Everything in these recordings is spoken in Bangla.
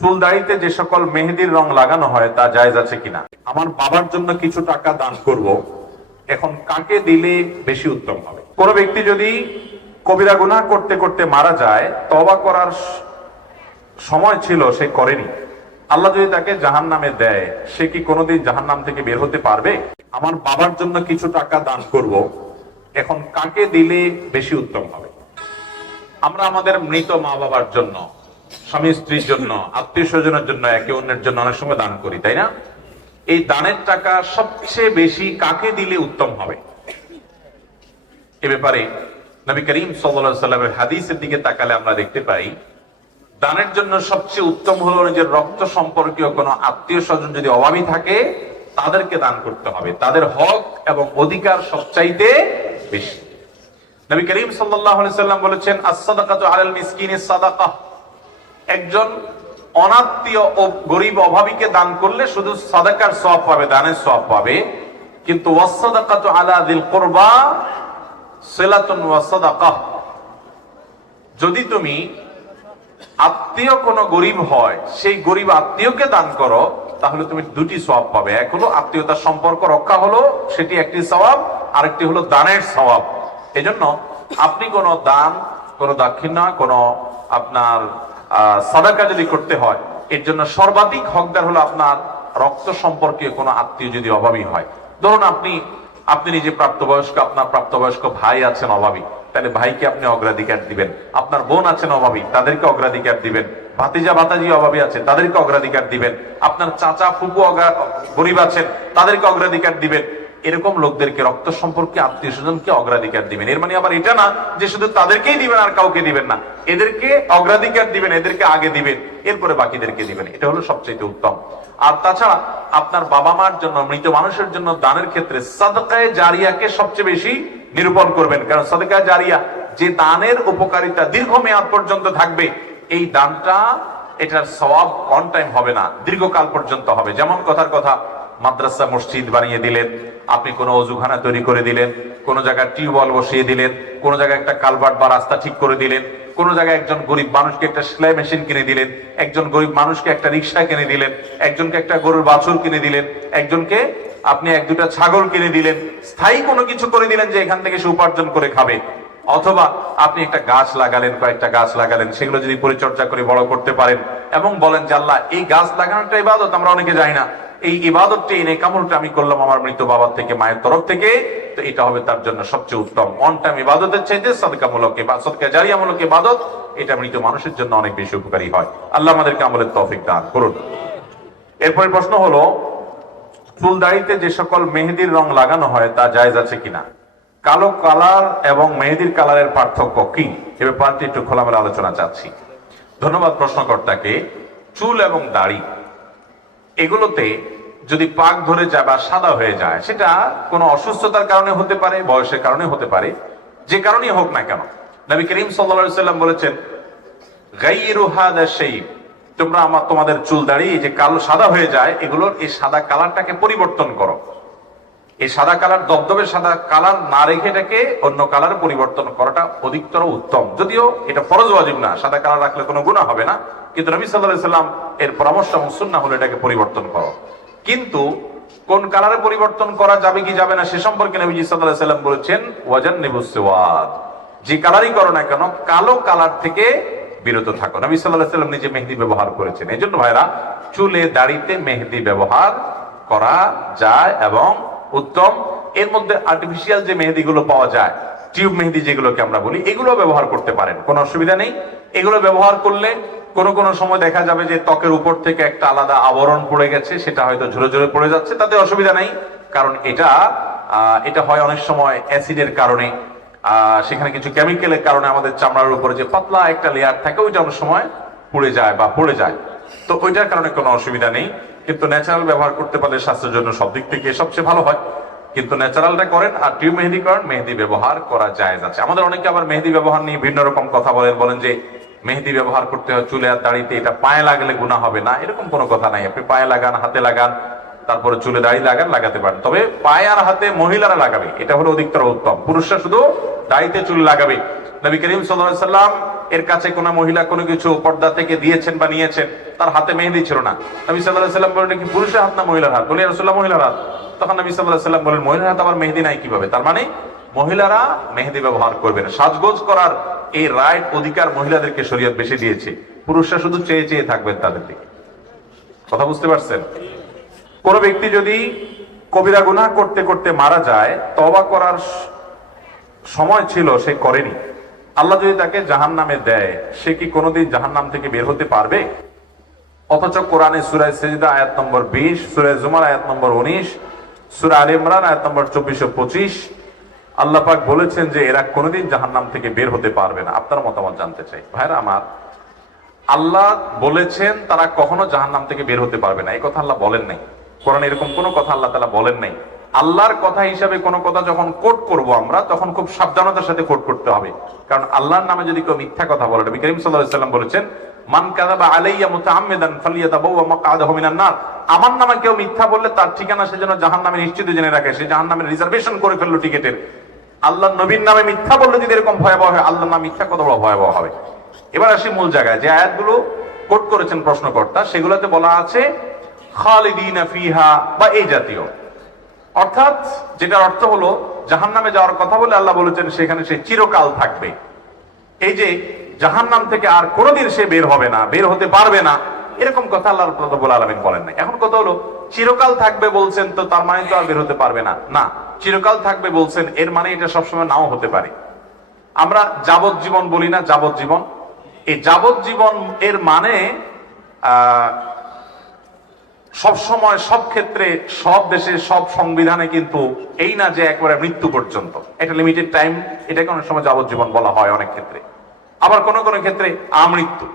চুল দাড়িতে যে সকল মেহেদির রং লাগানো হয় তা জায়েজ আছে কিনা। আমার বাবার জন্য কিছু টাকা দান করব, এখন কাকে দিলে বেশি উত্তম হবে? কোন ব্যক্তি যদি কবিরা গুনাহ করতে করতে মারা যায়, তওবা করার সময় ছিল, সে করেনি, আল্লাহ যদি তাকে জাহান্নামে দেয়, সে কি কোনোদিন জাহান্নাম থেকে বের হতে পারবে? আমার বাবার জন্য কিছু টাকা দান করব, এখন কাকে দিলে বেশি উত্তম হবে? আমরা আমাদের মৃত মা বাবার জন্য, স্বামী স্ত্রীর জন্য, আত্মীয় স্বজনের জন্য, একে অন্যের জন্য অনেক সময় দান করি, তাই না? এই দানের টাকা সবচেয়ে বেশি কাকে দিলে উত্তম হবে? এ ব্যাপারে নবী করিম সাল্লাল্লাহু আলাইহি ওয়াসাল্লামের হাদিসের দিকে তাকালে আমরা দেখতে পাই, দানের জন্য সবচেয়ে উত্তম হলো নিজের রক্ত সম্পর্কীয় কোনো আত্মীয় স্বজন যদি অভাবী থাকে, তাদেরকে দান করতে হবে। তাদের হক এবং অধিকার সবচাইতে বেশি। নবী করিম সাল্লাল্লাহু আলাইহি ওয়াসাল্লাম বলেছেন, আস-সাদাকাতু আলাল মিসকিনিস সাদাকাহ। একজন অনাত্মীয় ও গরিব অভাবীকে দান করলে শুধু সাদাকার সওয়াব পাবে, দানের সওয়াব পাবে, কিন্তু ওয়াস-সাদাকাতু আলা যিল কুরবা সিলাতুন ওয়া সাদাকাহ। যদি তুমি আত্মীয় কোন গরিব হয়, সেই গরিব আত্মীয়কে দান করো, তাহলে তুমি দুটি সওয়াব পাবে। এক হলো আত্মীয়তার সম্পর্ক রক্ষা হলো, সেটি একটি সওয়াব, আরেকটি হলো দানের সওয়াব। এজন্য আপনি কোন দান, কোন দাক্ষিণা, কোন আপনার সাদাকা যদি করতে হয়, এর জন্য সর্বাধিক হকদার হলো আপনার রক্ত সম্পর্কীয় কোন আত্মীয় যদি অভাবী হয়। ধরুন আপনি নিজে প্রাপ্তবয়স্ক, আপনার প্রাপ্তবয়স্ক ভাই আছেন অভাবী, তাহলে ভাইকে আপনি অগ্রাধিকার দিবেন। আপনার বোন আছেন অভাবী, তাদেরকে অগ্রাধিকার দিবেন। ভাতিজা ভাতাজি অভাবী আছে, তাদেরকে অগ্রাধিকার দিবেন। আপনার চাচা ফুপু গরিব আছেন, তাদেরকে অগ্রাধিকার দিবেন। এরকম লোকদেরকে, রক্ত সম্পর্কে আত্মীয় স্বজনকে অগ্রাধিকার দিবেন। এর মানে আবার এটা না যে শুধু তাদেরকেই দিবেন আর কাউকে দিবেন না, এদেরকে অগ্রাধিকার দিবেন, এদেরকে আগে দিবেন, এরপরে বাকিদেরকে দিবেন। এটা হলো সবচেয়ে উত্তম। আর তাছাড়া আপনার বাবা মার জন্য, মৃত মানুষের জন্য দানের ক্ষেত্রে সাদকায়ে জারিয়াকে সবচেয়ে বেশি নিরূপণ করবেন। কারণ সাদকায়ে জারিয়া, যে দানের উপকারিতা দীর্ঘমেয়াদ পর্যন্ত থাকবে, এই দানটা, এটার সওয়াব অন টাইম হবে না, দীর্ঘকাল পর্যন্ত হবে। যেমন কথার কথা, মাদ্রাসা মসজিদ বানিয়ে দিলেন, আপনি কোনো অজুখানা তৈরি করে দিলেন, কোন জায়গায় টিউবওয়েল বসিয়ে দিলেন, কোন জায়গায় একটা কালভার্ট বা রাস্তা ঠিক করে দিলেন, কোন জায়গায় একজন গরিব মানুষকে একটা সেলাই মেশিন কিনে দিলেন, একজন গরিব মানুষকে একটা রিক্সা কিনে দিলেন, একজনকে একটা গরুর বাছুর কিনে দিলেন, একজনকে আপনি এক দুটা ছাগল কিনে দিলেন, স্থায়ী কোনো কিছু করে দিলেন যে এখান থেকে সে উপার্জন করে খাবে। অথবা আপনি একটা গাছ লাগালেন, কয়েকটা গাছ লাগালেন, সেগুলো যদি পরিচর্যা করে বড় করতে পারেন এবং বলেন যে আল্লাহ, এই গাছ লাগানোটা ইবাদত, আমরা অনেকে জানি না, এই ইবাদতটি, এই নেকামলটা আমি করলাম আমার মৃত বাবার থেকে, মায়ের তরফ থেকে, তো এটা হবে তার জন্য সবচেয়ে উত্তম। অন টাইম ইবাদতের চাইতে সাদকামূলক বা সাদকা জারিয়ামূলক ইবাদত, এটা মৃত মানুষের জন্য অনেক বেশি উপকারী হয়। আল্লাহ আমাদেরকে আমলের তৌফিক দান করুন। এরপরে প্রশ্ন হলো, চুল দাড়িতে যে সকল মেহেদির রং লাগানো হয় তা জায়েজ আছে কিনা। কালো কালার এবং মেহেদির কালারের পার্থক্য কি, এ ব্যাপারটি একটু খোলামেলা আলোচনা চাচ্ছি। ধন্যবাদ প্রশ্নকর্তাকে। চুল এবং দাড়ি, এগুলোতে যদি পাক ধরে যায় বা সাদা হয়ে যায়, সেটা কোনো অসুস্থতার কারণে হতে পারে, বয়সের কারণে হতে পারে, যে কারণেই হোক না কেন। নবী করিম সাল্লাল্লাহু আলাইহি ওয়াসাল্লাম বলেছেন, গায়রু হাদা শাইব, তোমরা তোমাদের চুল দাড়ি এই যে কালো সাদা হয়ে যায়, এগুলোর এই সাদা কালারটাকে পরিবর্তন করো। এই সাদা কালার, দবদবে সাদা কালার না রেখে এটাকে অন্য কালার পরিবর্তন করাটা অধিকতর উত্তম। যদিও এটা ফরজ ওয়াজিব না, সাদা কালার রাখলে কোনো গুনাহ হবে না, কিন্তু নবী সাল্লাল্লাহু আলাইহি ওয়াসাল্লাম এর পরামর্শ এবং সুন্নাহ হলো এটাকে পরিবর্তন করো। কিন্তু কোন কালারে পরিবর্তন করা যাবে কি যাবে না সে সম্পর্কে নবীজি সাল্লাল্লাহু আলাইহি ওয়াসাল্লাম বলেছেন, ওয়াজান্নিবুস সুওয়াদ, যে কালারই করো না কেন, কালো কালার থেকে বিরত থাকো। নবী সাল্লাল্লাহু আলাইহি ওয়াসাল্লাম নিজে মেহেদি ব্যবহার করেছেন। এজন্য ভাইরা, চুলে দাড়িতে মেহেদি ব্যবহার করা যায় এবং উত্তম। এর মধ্যে আর্টিফিশিয়াল যে মেহেদি গুলো পাওয়া যায়, টিউব মেহেদি যেগুলোকে আমরা বলি, এগুলো ব্যবহার করতে পারেন, কোনো অসুবিধা নেই। এগুলো ব্যবহার করলে কোনো সময় দেখা যাবে যে ত্বকের উপর থেকে একটা আলাদা আবরণ পড়ে গেছে, সেটা হয়তো ঝরে ঝরে পড়ে যাচ্ছে, তাতে অসুবিধা নেই। কারণ এটা হয় অনেক সময় অ্যাসিডের কারণে, সেখানে কিছু কেমিক্যালের কারণে আমাদের চামড়ার উপরে যে পাতলা একটা লেয়ার থাকে, ওইটা অনেক সময় পুড়ে যায় বা পড়ে যায়, তো ওইটার কারণে কোনো অসুবিধা নেই। কিন্তু ন্যাচারাল ব্যবহার করতে পারলে স্বাস্থ্যের জন্য সব দিক থেকে সবচেয়ে ভালো হয়। কিন্তু ন্যাচারালটা করেন আর টিউব মেহেদি করেন, মেহেদি ব্যবহার করা জায়েজ আছে। আমাদের অনেকে আবার মেহেদি ব্যবহার নিয়ে ভিন্ন রকম কথা বলেন যে মেহেদি ব্যবহার করতে হয় চুলে আর দাড়িতে, এটা পায়ে লাগলে গুনাহ হবে না, এরকম কোনো কথা নাই। আপনি পায়ে লাগান, হাতে লাগান, তারপরে চুলে দাড়ি লাগান, লাগাতে পারেন। তবে পায়ে আর হাতে মহিলারা লাগাবে, এটা হলো অধিকতর উত্তম। পুরুষরা শুধু দাড়িতে চুল লাগাবে। নবী করিম সাল্লাল্লাহু আলাইহি সাল্লাম এর কাছে কোনো মহিলা কোনো কিছু পর্দা থেকে দিয়েছেন বা নিয়েছেন, তার হাতে মেহেদি ছিল না। নবী সাল্লাল্লাহু আলাইহি সাল্লাম বলেন, কি পুরুষের হাত না মহিলার হাত? বলি, ইয়া রাসূলুল্লাহ, মহিলার হাত। তখন নবী সাল্লাল্লাহু আলাইহি সাল্লাম বলেন, মহিলার হাত আবার মেহেদি নাই কিভাবে? তার মানে মহিলারা মেহেদি ব্যবহার করবে না। সাজগোজ করার এই রাইট অধিকার মহিলাদেরকে শরীয়ত বেশি দিয়েছে, পুরুষরা শুধু চেয়ে চেয়ে থাকবেন তাদের দিকে। কথা বুঝতে পারছেন? কোন ব্যক্তি যদি কবিরা গুনাহ করতে করতে মারা যায়, তওবা করার সময় ছিল, সে করেনি, আল্লাহ যদি তাকে জাহান্নামে দেয়, সে কি কোনোদিন জাহান্নাম থেকে বের হতে পারবে? অথচ কোরআনে সূরা সিজদা আয়াত নম্বর 20, সূরা জুমার আয়াত নম্বর 19, সূরা আলে ইমরান আয়াত নম্বর 24 ও 25 আল্লাহ পাক বলেছেন যে এরা কোনোদিন জাহান্নাম থেকে বের হতে পারবে না। আপনার মতামত জানতে চাই ভাইরা আমার। আল্লাহ বলেছেন তারা কখনো জাহান্নাম থেকে বের হতে পারবে না, এই কথা আল্লাহ বলেন নাই। কোরআনে এরকম কোনো কথা আল্লাহ তাআলা বলেন নাই। আল্লাহর কথা হিসাবে কোনো কথা যখন কোট করব আমরা, তখন খুব সাবধানতার সাথে কোট করতে হবে। কারণ আল্লাহর নামে যদি কেউ মিথ্যা কথা বলে, নবী করিম সাল্লাল্লাহু আলাইহি সাল্লাম বলেছেন, মান কাযাবা আলাইয়া মুতাআম্মিদান ফালিয়াতাবাওয়া মাকআদাহু মিনান নার। আমার নামে কেউ মিথ্যা বললে তার ঠিকানা সে যেন জাহান্নামে নিশ্চিত জেনে রাখে, সে জাহান্নামের রিজার্ভেশন করে ফেললো টিকেটের। আল্লাহর নবীর নামে মিথ্যা বললে যদি এরকম ভয়াবহ হয়, আল্লাহর নামে মিথ্যা কত বড় ভয়াবহ হবে। এবার আসি মূল জায়গায়। যে আয়াতগুলো কোট করেছেন প্রশ্নকর্তা, সেগুলোতে বলা আছে খালিদিনা ফিহা বা এই জাতীয়, অর্থাৎ যেটার অর্থ হলো জাহান্নামে যাওয়ার কথা বলে আল্লাহ বলেছেন সেখানে সে চিরকাল থাকবে। এই যে জাহান্নাম থেকে আর কোনোদিন সে বের হবে না, বের হতে পারবে না, এরকম কথা আল্লাহ রাব্বুল আলামিন বলেন না। এখন কথা হলো, চিরকাল থাকবে বলছেন তো তার মানে তো আর বের হতে পারবে না? না, চিরকাল থাকবে বলছেন এর মানে এটা সবসময় নাও হতে পারে। আমরা যাবজ্জীবন বলি না, যাবজ্জীবন। এই যাবজ্জীবন এর মানে সব সময়, সব ক্ষেত্রে, সব দেশে, সব সংবিধানে কিন্তু এই না যে একবারে মৃত্যু পর্যন্ত, এটা লিমিটেড টাইম, এটাকে অনেক সময় যাবজ্জীবন বলা হয় অনেক ক্ষেত্রে, আবার কোন কোন ক্ষেত্রে আমৃত্যু।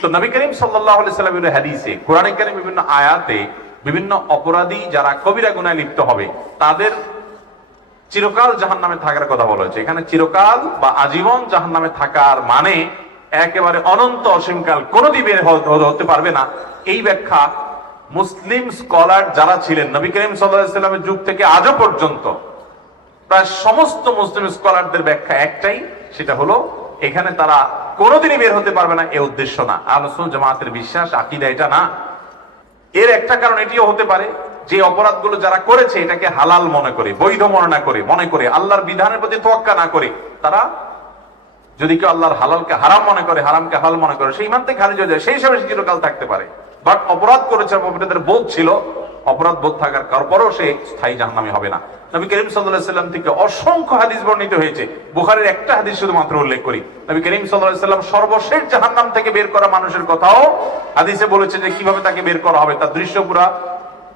তো নবী করিম সাল্লাল্লাহু আলাইহি সাল্লামের হাদিসে, কোরআনে কারীমে বিভিন্ন আয়াতে বিভিন্ন অপরাধী যারা কবিরা গুনাহে লিপ্ত হবে তাদের চিরকাল জাহান্নামে থাকার কথা বলা হয়েছে। এখানে চিরকাল বা আজীবন জাহান্নামে থাকার মানে একেবারে অনন্ত অসীমকাল কোনোদিন বের হতে পারবে না। এই ব্যাখ্যা মুসলিম স্কলার যারা ছিলেন নবী করিম সাল্লাল্লাহু আলাইহি সাল্লামের যুগ থেকে আজও পর্যন্ত, প্রায় সমস্ত মুসলিম স্কলারদের ব্যাখ্যা একটাই, সেটা হলো এখানে তারা কোনোদিনই বের হতে পারবে না, এ উদ্দেশ্য না। আহলে সুন্নাত জামাতের বিশ্বাস, আকীদা এটা না। এর একটা কারণ এটিও হতে পারে যে অপরাধগুলো যারা করেছে এটাকে হালাল মনে করে, বৈধ মনে করে আল্লাহর বিধানের প্রতি তোয়াক্কা না করে, তারা যদি কেউ আল্লাহর হালালকে হারাম মনে করে, হারামকে হালাল মনে করে, সেই ইমান থেকে খারিজ হয়ে যায়, সেই হিসাবে সে চিরকাল থাকতে পারে। বাট অপরাধ করেছে, অপরাধের বোধ ছিল, অপরাধ বোধ থাকার পরেও সে স্থায়ী জাহান্নামী হবে না। নবী করিম সাল্লাল্লাহু আলাইহি সাল্লাম থেকে অসংখ্য হাদিস বর্ণিত হয়েছে। বুখারীর একটা হাদিস শুধুমাত্র উল্লেখ করি। নবী করিম সাল্লাল্লাহু আলাইহি সাল্লাম সর্বশেষ জাহান্নাম থেকে বের করা মানুষের কথাও হাদিসে বলেছেন যে কিভাবে তাকে বের করা হবে, তার দৃশ্য পুরা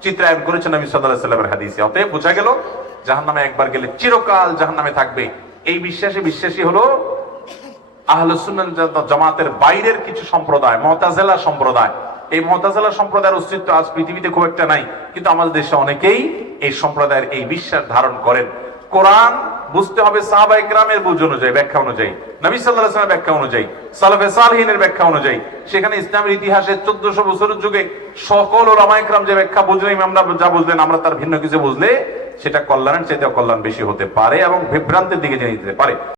চিত্রায়ন করেছেন নবী সাল্লাল্লাহু আলাইহি সাল্লামের হাদিসে। অতএব বোঝা গেল জাহান্নামে একবার গেলে চিরকাল জাহান্নামে থাকবে। এই বিশ্বাসী হলো আহলে সুন্নাত জামাতের বাইরের কিছু সম্প্রদায়, মুতাজিলা সম্প্রদায়। এই মুতাজিলা সম্প্রদায়ের অস্তিত্ব আজ পৃথিবীতে খুব একটা নাই, কিন্তু আমাদের দেশে অনেকেই এই সম্প্রদায়ের এই বিশ্বাস ধারণ করেন। কোরআন বুঝতে হবে সাহাবায়ে কেরামের বুঝ অনুযায়ী, ব্যাখ্যা অনুযায়ী, নবী সাল্লাল্লাহু আলাইহি ওয়াসাল্লামের ব্যাখ্যা অনুযায়ী, সালাফে সালেহিনের ব্যাখ্যা অনুযায়ী। সেখানে ইসলামের ইতিহাসে 1400 বছরের যুগে সকল উলামায়ে কেরাম যে ব্যাখ্যা বুঝলেন, আমরা যা বুঝলেন, আমরা তার ভিন্ন কিছু বুঝলে সেটা কল্যাণের চাইতে অকল্যাণ বেশি হতে পারে এবং বিভ্রান্তির দিকে নিয়ে যেতে পারে।